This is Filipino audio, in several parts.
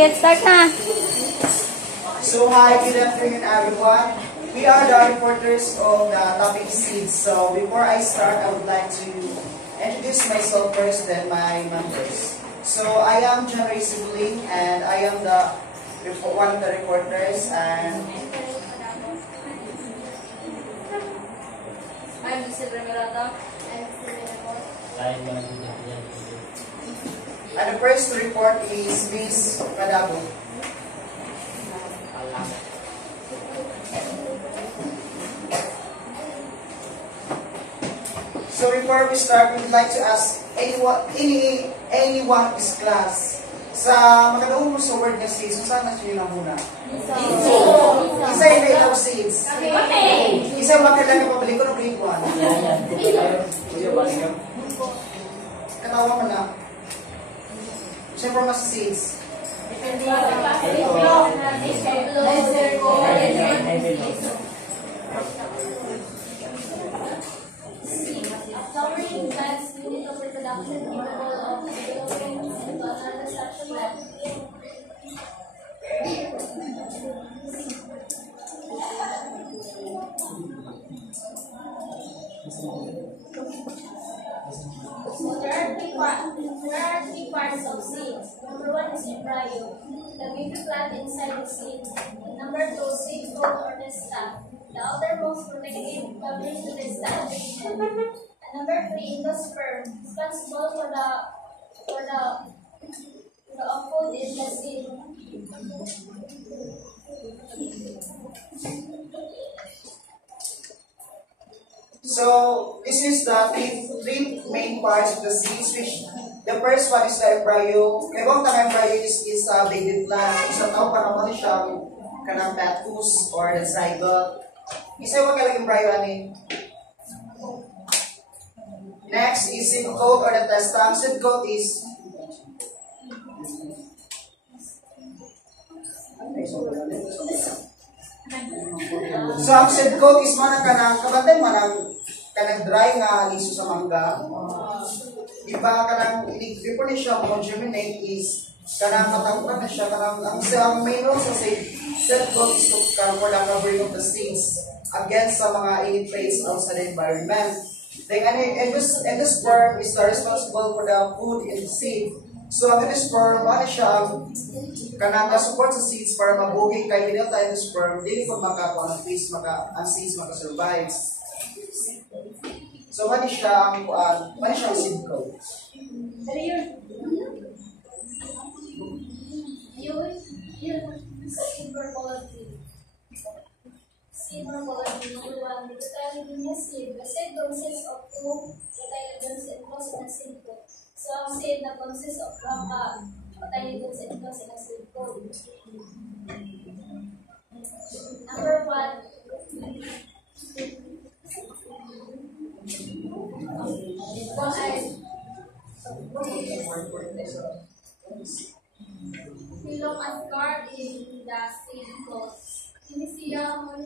Sige, start na. So, hi, good afternoon, everyone. We are the reporters of the topic seeds. So, before I start, I would like to introduce myself first, then my members. So, I am John Ray Sibuling, and I am one of the reporters, and I'm Isidra Mirata. the first to report is Miss Madabo. So before we start, we would like to ask anyone of this class sa makadaong mo sa word na seeds, saan na siya na muna? Isa yung rate of seeds. Isa yung makadalang na pabalik ko ng grade 1. Katawa mo na. Siyempre mas seeds. Flowering plants unit of reproduction capable of developing into another structure that So there are three parts of seeds. Number 1 is embryo, the baby plant inside the seed. And number 2, seed coat or testa, the outermost protective covering to the establishment. And number 3, endosperm, responsible for the food in the seed. So, this is the three main parts of the seeds, which the first one is the embryo. Kaya kung ang embryo is a baby plant, isa tao pa naman siya kanang pathos or the zygote. Isa yung magalang embryo anin. Next is seed coat or the testa. Ang seed coat is so ang seed coat is manang kanang kabantay manang kanang dry nga liso sa mangga. Diba kanang before ni siya mo germinate is kanang matangkuran na siya kanang ang main role sa seed coat is to for the covering of the seeds against sa mga init rays outside the environment. Then endosperm is responsible for the food in the seed. So ang endosperm ano siya kanang support sa seeds para mabuhay kay without the endosperm dili ko makakuha ang seeds maka-survive. So what is siya ang seed coat? Seed morphology. Seed morphology. Number 1, the totality seed. The seed consists of two cotyledons enclosed in a seed coat. So ang seed na consists of cotyledons enclosed in a seed coat. Number 1. Pilong at guard in the seed coat. Inisiya mo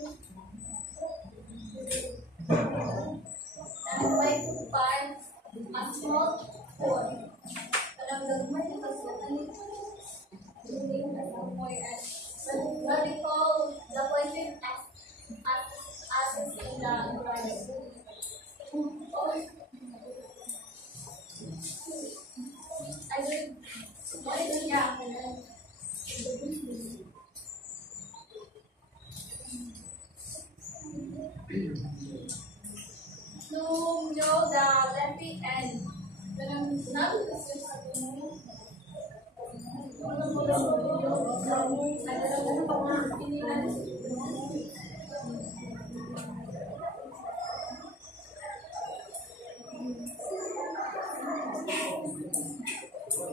and white part a small core. Parang gagawin ito sa what we call the poison acids in the rice. I will what is the to know the lefty end.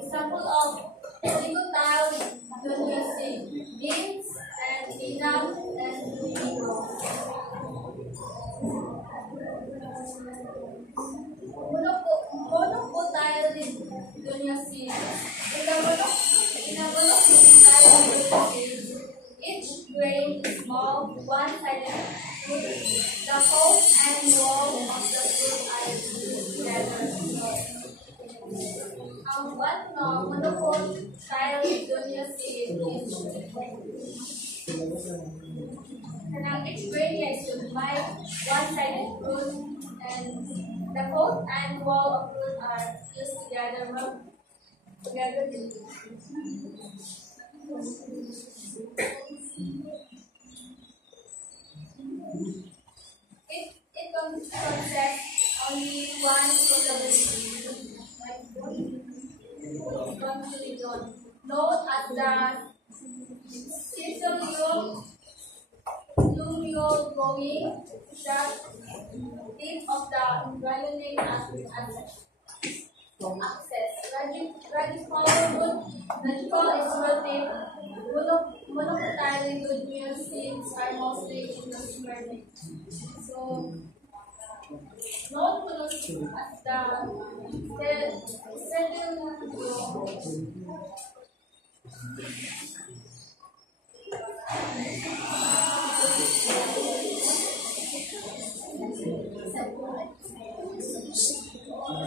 Example of single-tile seed, beans and peanut and mango. Monocotyle dunya seed. Inabulok tayo dunya seed. Each grain is small, What monocotyledonous seed is kanang each grain is to by one-sided fruit, and the coat and wall of fruit are fused together. It consists only one cotyledon. Note at the luminol going that tip of the granulate access. Radical is rotate. Monocotyledonous seeds are mostly endospermic. So, note to look at the second.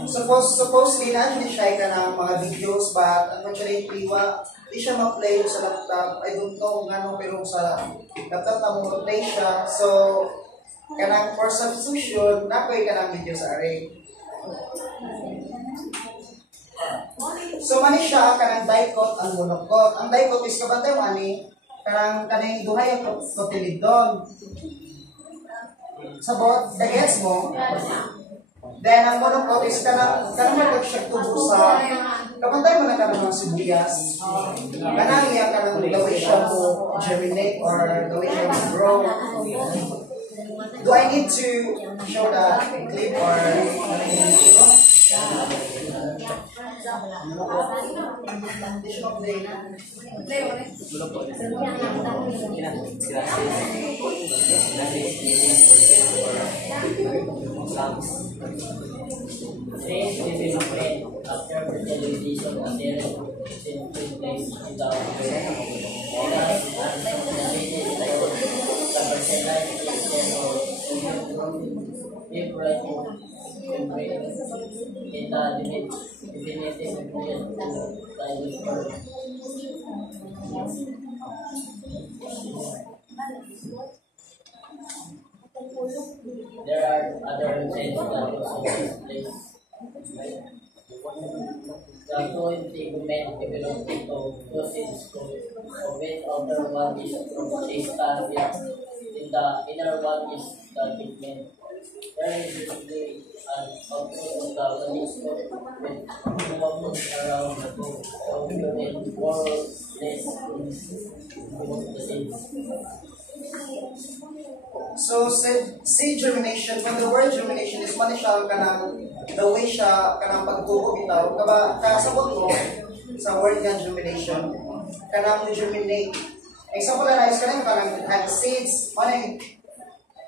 Suppose ginamit siya ka ng mga videos, but unfortunately, di siya ma-play sa laptop. I don't know ngano, pero sa laptop na mo play siya. So, kanang for substitution, nakoy ka ng video sa array. So, mani siya kanang dicot ang monocot. Ang dicot is kabantay mo ani, kanang duhay ang cotyledon. Sabot, kagets mo? Then, ang monocot is kanang matag siya tubo sa kapantay mo na kanang mga sibuyas. Kanang iya kanang the way siya mo germinate or the way siya mo grow. Do I need to show the clip or additional play? After fertilization, a series of simply takes without the fertilized is therefore if right in the definitive period by this word. There are other things that also take place. The two integument develop into two seeds of which outer one is stasia. In the inner one is the pigment. There is usually an output of the organism with output around the two, so you need more or less the seeds. So, seed germination, when the word germination is mani siya kanang the way siya kanang pagtubo bitaw, kasabot mo sa word nga germination, kanang germinate. Example na is kanang seeds, mani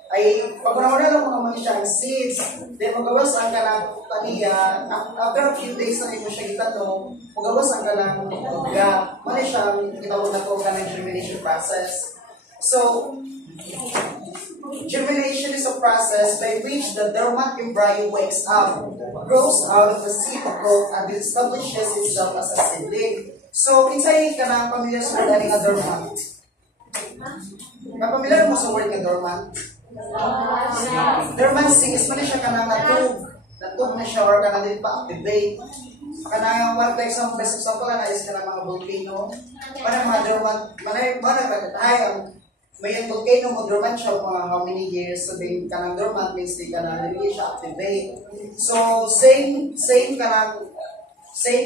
ay pagkunahuna lang mga mani siya ang seeds, then magawas ang kanang taniya, after a few days na mo siya gitanong, magawas ang kanang ga, mani siya ang gitawag na to kanang germination process. So, germination is a process by which the dormant embryo wakes up, grows out of the seed coat, and establishes itself as a seedling. So, kinsay ka na pamilyar sa word nga dormant? Kapamilyar mo sa word nga dormant? Dormancy is man siya ka na natug na siya or ka na din pa-activate. Kanang one example, best example na is kanang mga volcano. Manang mga dormant, manang ang may volcano mo dormant siya mga how many years, so then kanang dormant means di kanang hindi siya activate. So same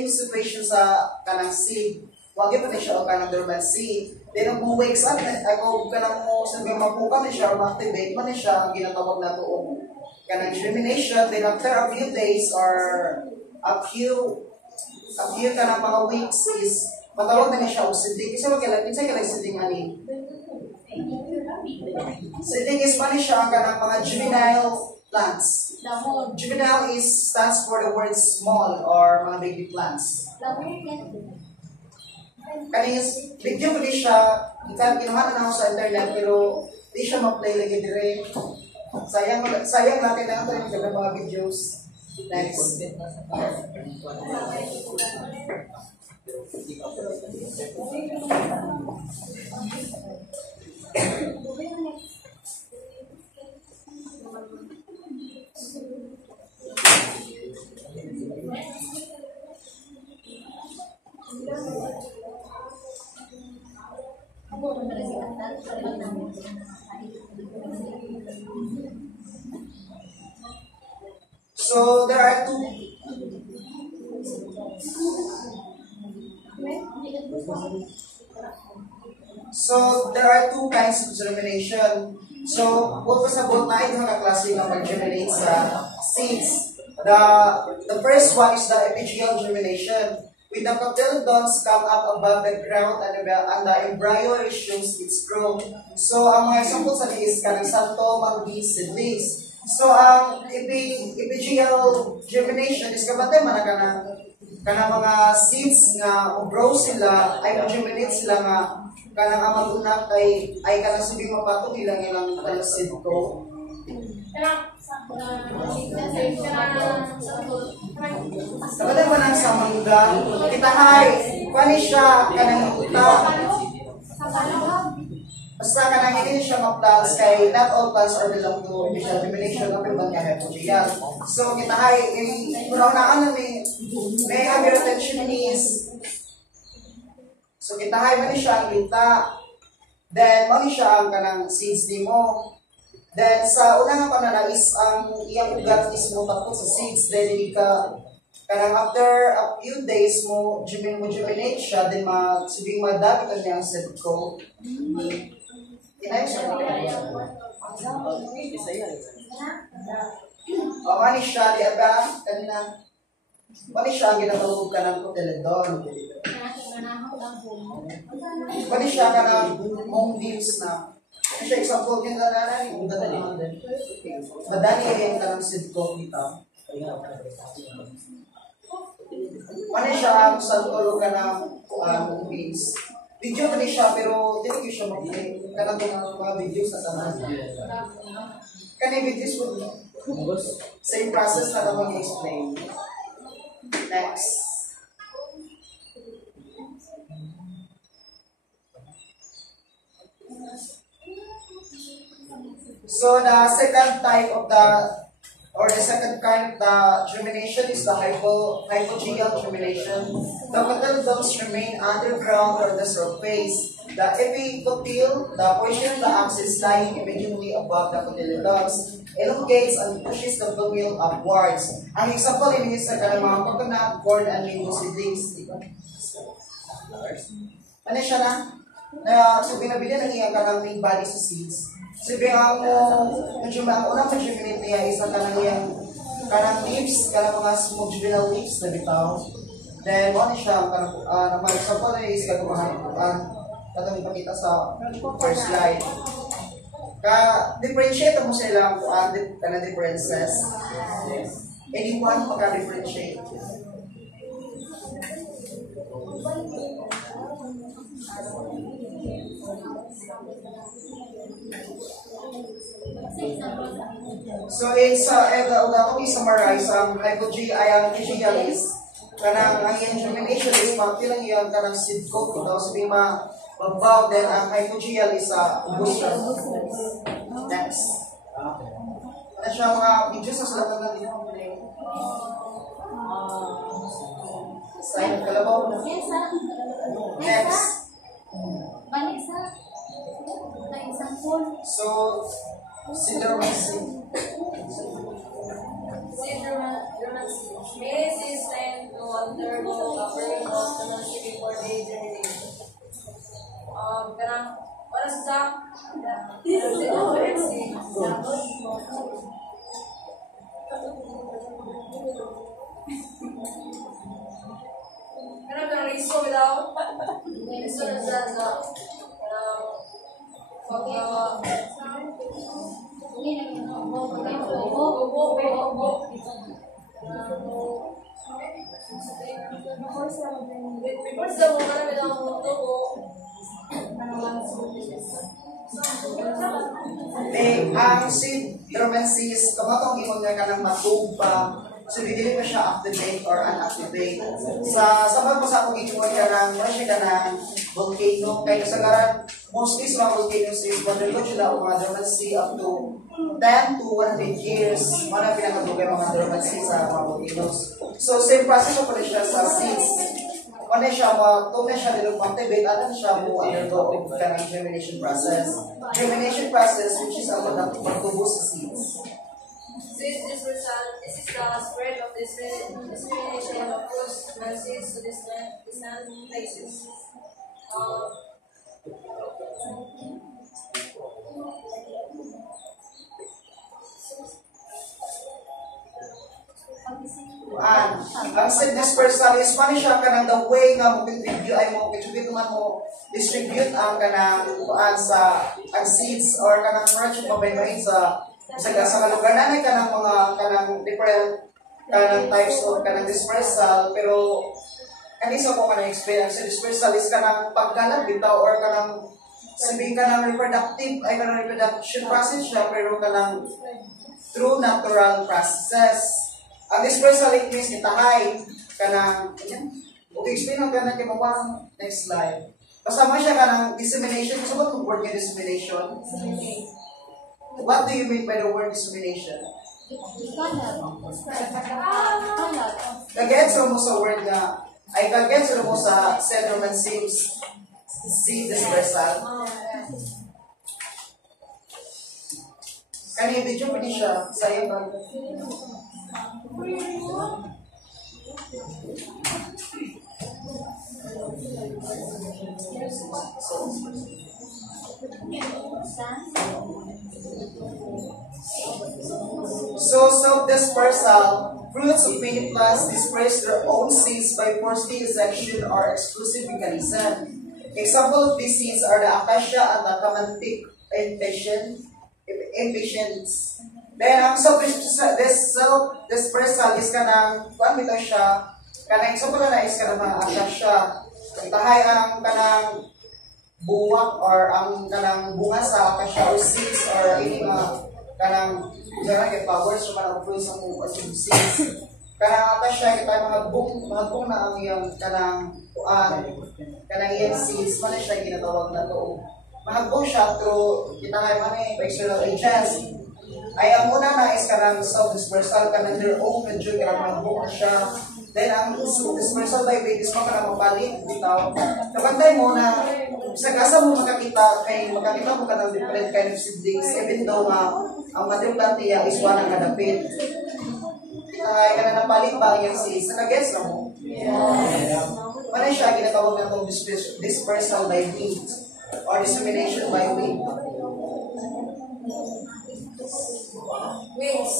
situation sa kanang seed. Wag pa siya o kanang dormant seed. Then kung wakes up ako kanang mo sa mapuka ni siya or ma-activate man siya ang ginatawag nato og kanang germination. Then after a few days or a few kanang mga weeks is matawag na siya og seedling. Kasi wag kailan seedling ani. Seedling is Spanish siya ang kanang mga juvenile plants. Juvenile stands for the word small or mga baby plants. Kanis, video ko di siya, kinuha na ako sa internet pero di siya ma-play lagi dire. Sayang natin ang tayo ng mga videos. Next. So there are two. So there are two kinds of germination. So what was about na ito na klase ng mag-germinate sa seeds? The first one is the epigeal germination. When the cotyledons come up above the ground and the embryo resumes its growth. So ang mga example sa is kanang santo, manggi, seedlings. So ang epigeal germination is kabatay man kana mga seeds nga grow sila ay germinate sila nga kanang amang una kay ay kanang subing mapatong ilang seed ko. Kabatay man ang sa mangga kita hay kani siya kanang uta. Basta kanang hindi siya ma-plants kay not all plants are belong to epigeal germination of the hypogeal. So kita hay una-una may agri retention is so kita hay man siya ang kita. Then man siya ang kanang seeds nimo. Then sa una nga panana is ang iyang ugat is mo tapos sa seeds then hindi ka kanang after a few days mo germinate siya then subing madami ka niya ang seed ko. Inay siya. Mani siya di aga kanina. Mani siya ang ginatawag ka ng cotyledon. Mani siya ka ng mong leaves na. Siya example yung nanay, madali yung tanong seed ko kita. Mani siya ang santolo ka ng beans. Video man siya pero hindi ko siya mag-play. Kanang mga videos sa tanan. Kani videos ko same process na naman i-explain. Next. So the second type of the second kind of the germination is the hypogeal germination. The cotyledons remain underground or the surface. The epicotyl, the portion of the axis lying immediately above the cotyledons, elongates and pushes the plumule upwards. Ang example ini sa mga coconut, corn, and mango seedlings. Ano siya na? So binabili ng iyang kanang main body sa seeds. So ang unang mag-germinate niya is ang kanang leaves, kanang mga small juvenile leaves na bitaw. Then ano siya, kanang example na is katong ipakita sa first slide. Differentiate mo sila ang kanang differences. Anyone maka-differentiate? So ako i-summarize ang hypogeal ay ang epigeal is kanang ang iyang germination is makilang iyang kanang seed coat tapos sabi mababaw then ang hypogeal is booster. Next. Ano siya mga videos na sulatan natin? Sign of kalabaw. Next. So, Syndromancy. Maize is sent to undergo covering constancy before they germinate. Para sa karena riso without riso na ang seed dormancy is kamatong imong nga kanang matuba So, dili pa siya activate or unactivate. Sa mga sa akong gituon ka ng, wala siya ka ng volcano. Kaya sa karan, mostly sa mga volcanoes is undergo siya mga dormancy up to 10 to 100 years. Mga pinakadugay mga dormancy sa mga volcanoes. So, same process po na siya sa seeds. Ano siya, kung na siya nilong-activate, ano siya mo undergo ka ng germination process. Germination process, which is ang pagtubo sa seeds. This is the spread of dissemination of fruits and seeds to distant places. Ang seed dispersal is paano siya kanang the way nga mo contribute ay mo contribute man mo distribute ang kanang sa ang seeds or kanang merch pabaybayin sa lugar na kanang mga kanang different kanang types of kanang dispersal pero kanisa ko kanang experience sa dispersal is kanang pagganap bitaw or kanang sabihin kanang reproduction process siya pero kanang through natural processes. Ang dispersal it means itahay kanang explain ang kanang kimawang next slide. Basta mo siya kanang dissemination. So what yung word niya dissemination? What do you mean by the word dissemination? Kagets mo sa word na ay kagets mo sa settlement seed dispersal. Kani video pwede siya sa iyo ba? So self-dispersal, fruits of many plants disperse their own seeds by forceful section or exclusive mechanism. Example of these seeds are the acacia and the camantic impatiens. Then ang self-dispersal is kanang kuan bitaw siya kanang example na is kanang mga acacia. Itahay ang kanang buwak or ang kanang bunga sa acacia or seeds or any mga kanang kay flowers o kanang fruits ang seeds. Kanang acacia kita mga bung na ang iyang kanang kanang iyang seeds man siya ginatawag na to. Mahagbong siya through itahay man by external agents. Ay ang una na is kanang self-dispersal kanang their own medyo kanang magbuk na siya. Then ang dispersal by babies mo kanang mapalit bitaw. Kapantay mo na sa kasa mo makakita mo kanang different kind of seedlings even though ang mother plant niya is one ang kadapit. Ay kanang napalit ba ang seeds? Nakagets na mo? Yeah. Ano siya ginatawag na itong dispersal by wind or dissemination by wind? Wings.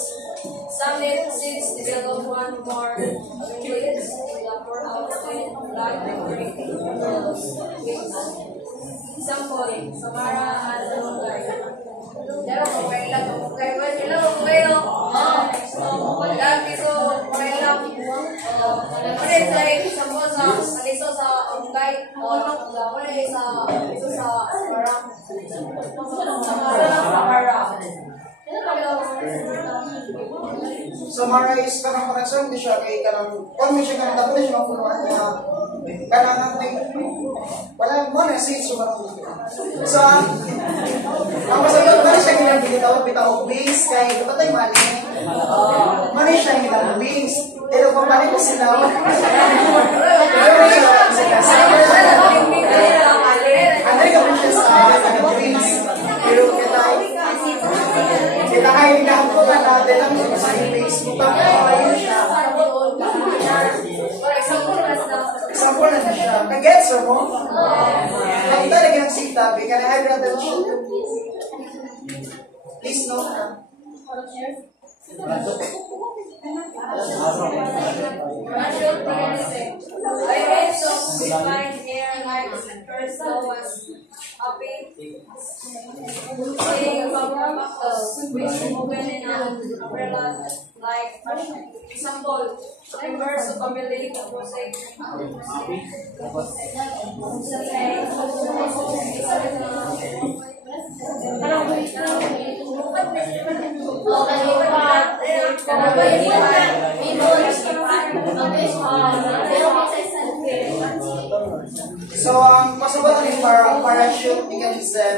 Some seeds develop one more wings in the four outside like decorating wings. Example, Samara and Longay. Pero kung may lang, kaya ba sila kung kayo? Lagi so, may lang. Ulit sa example sa aliso sa Longay. Ulit sa Samara. Samara is kanang connection di siya kay kanang kung may siya kanang dapat siya mapunuan niya kanang ang wala mo na seeds so ang masagot ba siya kinang bitaw wings kay kapatay mali mali siya kinang wings pero kung mali ko sila ano ka po siya sa wings pero kita kayo nakakuha natin lang sa Facebook ayun siya example na siya nag-gets mo? Ang talaga ng sita can I have your attention? Please note I read some lines here like first was saying about which open in an umbrella like example members of family composite parachute mechanism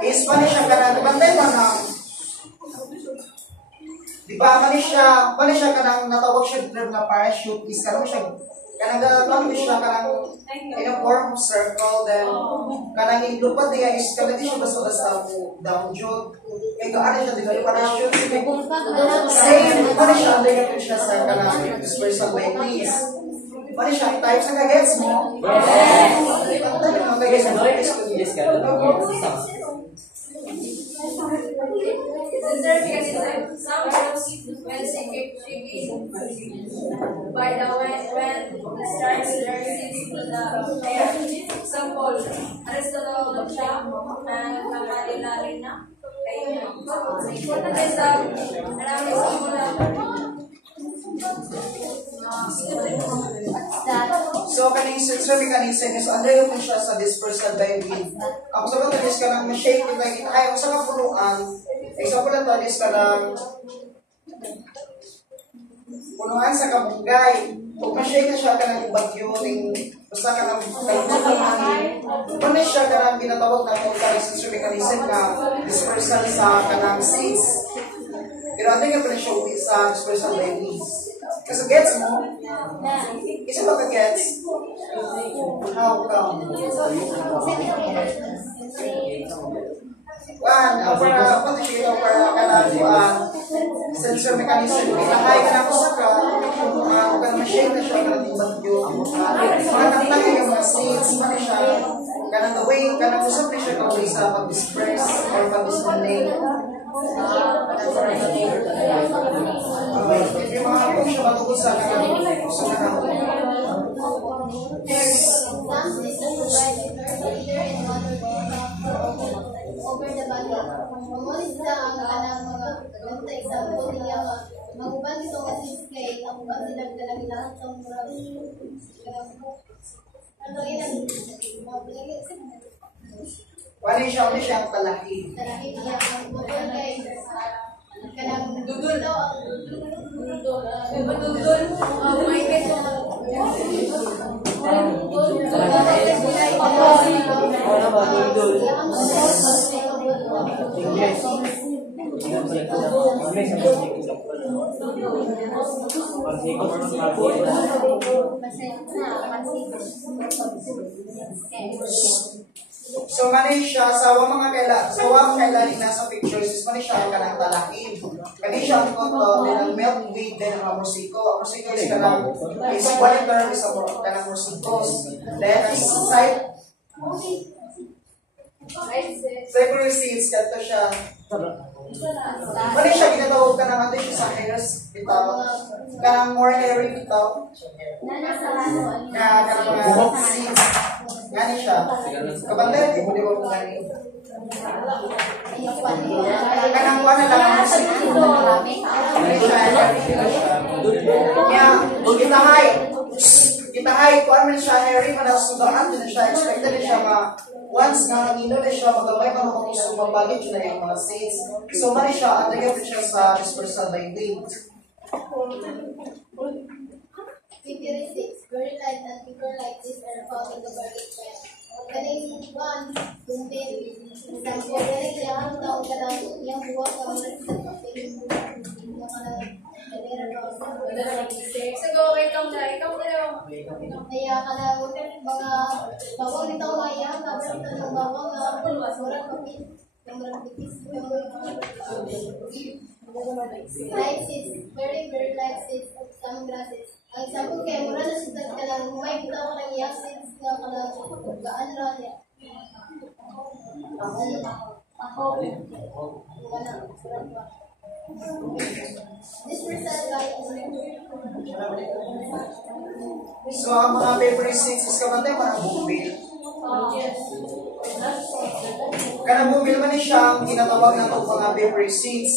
is mani siya kanang bantay man ang di ba mani siya kanang natawag siya term na parachute is kanang siya kanang gagawin siya kanang in a form of circle then kanang ilupad niya is kanang di siya basta-basta down joke kaya gaano siya di ba yung parachute same mani siya ang ganyan siya sa kanang dispersal by please mani siya type sa kagets mo ang tabi ng kagets mo Yes, ka. Reserve mechanism. Some explosives when secretly by the when starts releasing to the air. Example, Aristotle siya na nakalilalim na. Important is marami simula. So, kaning sensor mechanism is under yung siya sa dispersal by wind. Ang sa mga is ka lang ma-shake kita ay sa mga punuan. Example na to is ka lang punuan sa kabunggay. Kung ma-shake na siya ka ng bagyo, basta ka ng hangin. Kung siya ka ng ginatawag na kaning sensor mechanism na dispersal sa kanang seeds. Pero ano yung pala siya sa dispersal by wind? Kasi gets mo? Isa ba ka-gets? How come? Para pati siya para kanang sensor mechanism. Pinahay ka na ako sa ka, kung ka ma-shake na siya, kanang bagyo. Mga nagtagay yung mga seeds, mana siya, kanang the way, kanang usap na siya kaway sa pag-disperse or pag-display. If yung mga kung siya matugod sa kanang gusto na ako. Over the body. Mamulis na ang kanang mga example niya maguban ito kasi kay ang pagsilag na lang lahat ng mga ano yan Wala siya ang talaki. talaki niya ang bukol kay kanang dudul dudul may keso So, mani siya, sa mga kailan nasa pictures, is mani siya ang kanang talakib. Kani siya ang koto, din ang milkweed, din ang morsiko. Ang morsiko is kanang, is one term is kanang morsikos. Then, ang side, several seeds, kanto siya. Mani siya, ginatawag ka ng atin siya sa hairs, bitaw. Kanang more hairy bitaw. Kanang mga seeds. Gani siya. Kabantay, di mo di ko gani. Kanang kuha na lang ang seeds. Gani siya, gani siya. Kaya, kitahay, kuha man siya hairy, manasundaan din siya. Expected din siya once nga nangino na siya, magamay mga gusto mabalit siya na yung mga seeds. So, mali siya, andagyan din siya sa dispersal by wind. very light and people like this are found in the garlic plant. Kaning one, kumpin, example, ganit yung taong ka lang, yung buwag ka mga Sige, ikaw kaya ka na mga bawang nito maya, tapos ito ng bawang murang kapit, yung murang pitis, light seeds, very light seeds of some grasses. Ang example kaya mura na siya ka lang, may kita ko ng yak seeds na ka lang, gaan ra niya. Ako, wala, this result So, ang mga favorite seeds is kabantay parang bumbil. Kanang bumbil man siya ang tinatawag na itong mga favorite seeds.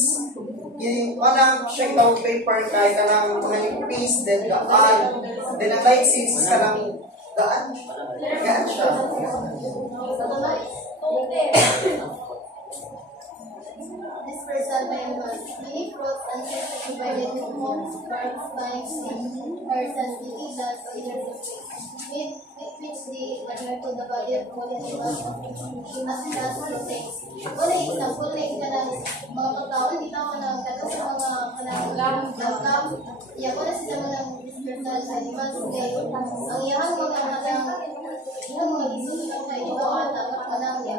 Manang siya itawag paper kay kanang mga nipis, then gaan. Then ang light seeds is kanang gaan. Gaan siya. This person members many fruits and seeds divided into homes, parts, spines, herbs, and sticky nuts, either with which the adhere to the body of all animals as does protects. Wala example na kanang mga pagkaon ginawa ng kato sa mga kanang lagkam. Iya ko na sila mga dispersal animals kay ang iyang mga kanang iyang mga gisus lang kay ito ang dapat kanang ya.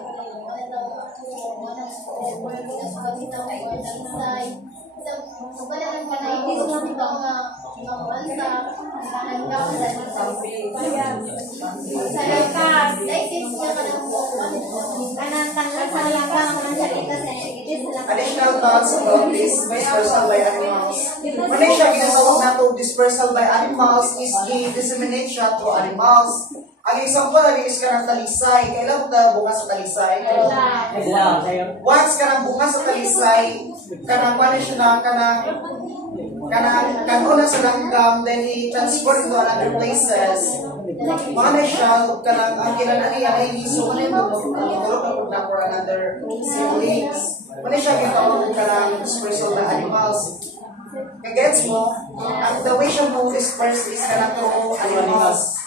So, wala lang ka na itis lang ito mga bansa hanggang sa lakas. Itis nga ka ng Additional thoughts about this dispersal by animals. Muna siya ginatawag na ito dispersal by animals is i-disseminate siya to animals. Ang example na is kanang talisay. Kailan ta bunga sa talisay? Once kanang bunga sa talisay, kanang paano siya na kanang kanuna sa langgam, then i-transport to other places. Mga na siya, kanang ang kinanan niya ay hiso na yung na for another siblings. Muna siya ginatawag kanang dispersal by animals. Kagets mo, ang the way siya mo disperse is kanang to animals.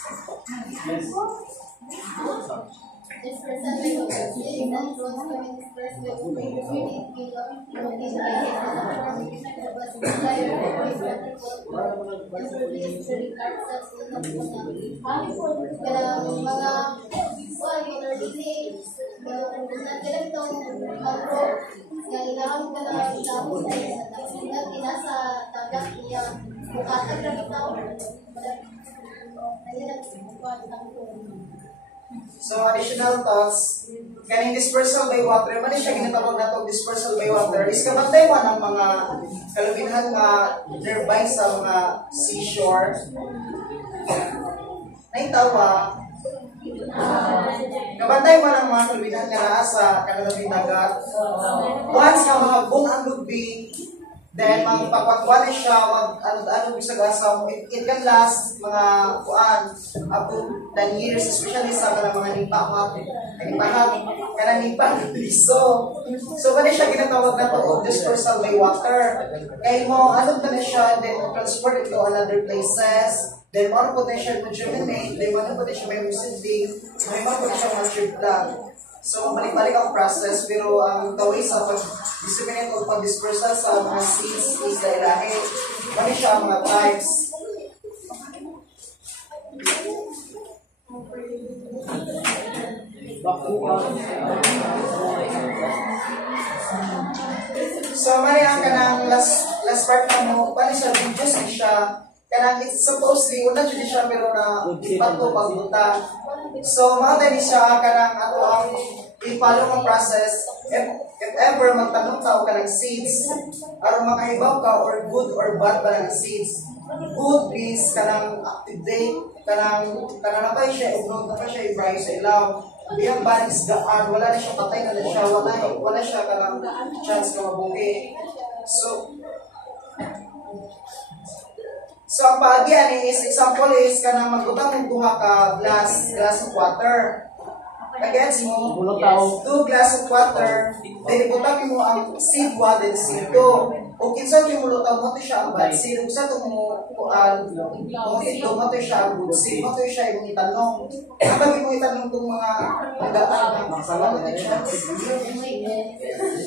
So, additional thoughts, kaning dispersal by water, man siya ginatawag na itong dispersal by water, is kabantay mo ng mga kalubinhan nga nearby sa mga seashore. Naitawa, kabantay mo ng mga kalubinhan nga naa sa kanalabing dagat. Once nga mga buong ang lubi, then magpapagwa na siya, ano bisag asa, it can last mga up to 10 years, especially sa mga nipahag, kanang nipahag liso. So, wala siya ginatawag na ito, dispersal by water. Kaya mo, ano na siya, then transport it to other places, then more potential to germinate, then more potential may receiving, may more potential mature plant. So, balik-balik ang process, pero ang tawag sa pag-disseminate o pag-dispersal sa mga seeds is dahil mali siya ang mga types. So, mali ang kanang last part na mo, paano siya, videos ni siya, kanang it's supposedly, una dyan siya, pero na ipato pagbuta. So, mga tayo siya, kanang ato ang i-follow ang process. If ever magtanong tao ka ng seeds, aron makahibaw ka or good or bad ba ng seeds. Good is kanang active, kanang na pa siya, upload na pa siya, i-bray sa ilaw. Yung bad is gaan, wala na siya, patay na siya, wala siya kanang chance na mabuhi. So ang paagyan is, example is, kanang magbutang ng duha ka glass of water. Agets mo, 2 glass of water, then ibutang mo ang seed 1 and seed 2. O kinsa yung mulutaw mo, ito siya ang bad seed. Kung sa ito mo, ito mo, ito siya ang good seed. Ito siya yung itanong. Kapag mo itanong itong mga nagaan ng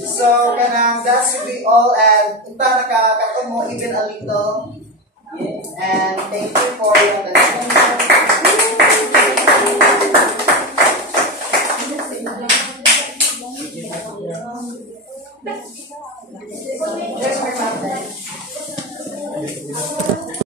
so, kanang that should be all. And kung nakakataon mo even a little. And thank you for your attention. Yes, my